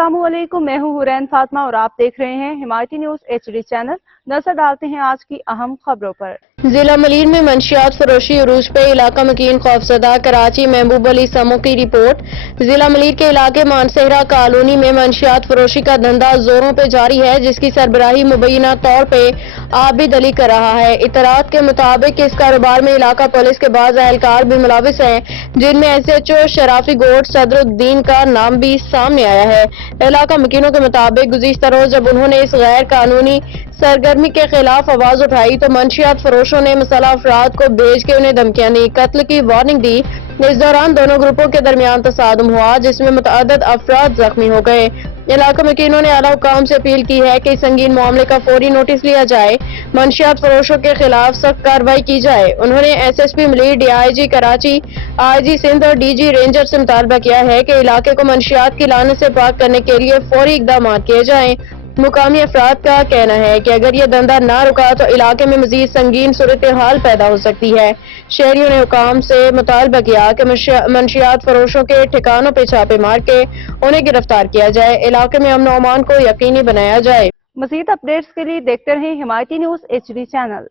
अस्सलाम वालेकुम, मैं हूँ हुरैन फातिमा और आप देख रहे हैं हिमायती न्यूज़ HD चैनल। नजर डालते हैं आज की अहम खबरों पर। जिला मलीर में मंशियात फरोशी उरूज पे इलाका मकीन खौफजदा कराची महबूब अली समो की रिपोर्ट। जिला मलीर के इलाके मानसेहरा कॉलोनी में मंशियात फरोशी का धंधा जोरों पे जारी है, जिसकी सरबराही मुबैना तौर पे आबिद अली कर रहा है। इतरात के मुताबिक इस कारोबार में इलाका पुलिस के बाद एहलकार भी मुलविस हैं, जिनमें SHO शराफी गोट सदरुद्दीन का नाम भी सामने आया है। इलाका मकीनों के मुताबिक गुज़िश्ता रोज जब उन्होंने इस गैर कानूनी सरगर्मी के खिलाफ आवाज उठाई तो मंशियात फरोशों ने मुसल्लह अफराद को भेज के उन्हें धमकियां दी, कत्ल की वार्निंग दी। इस दौरान दोनों ग्रुपों के दरमियान तसादुम हुआ, जिसमें मुतअद्दिद अफराद जख्मी हो गए। इलाका मकीनों ने आला हुकाम से अपील की है कि संगीन मामले का फौरी नोटिस लिया जाए, मंशियात फरोशों के खिलाफ सख्त कार्रवाई की जाए। उन्होंने SSP Malir, DIG Karachi, IG Sindh और DG रेंजर से मुतालबा किया है कि इलाके को मंशियात की लानत से पाक करने के लिए फौरी इकदाम किए जाएं। मुकामी अफराद का कहना है कि अगर ये धंधा ना रुका तो इलाके में मजीद संगीन सूरत हाल पैदा हो सकती है। शहरियों ने हुकाम से मुतालबा किया कि मंशियात फरोशों के ठिकानों पे छापे मार के उन्हें गिरफ्तार किया जाए, इलाके में अमन और अमान को यकीनी बनाया जाए। मजीद अपडेट्स के लिए देखते रहें हिमायती न्यूज़ HD चैनल।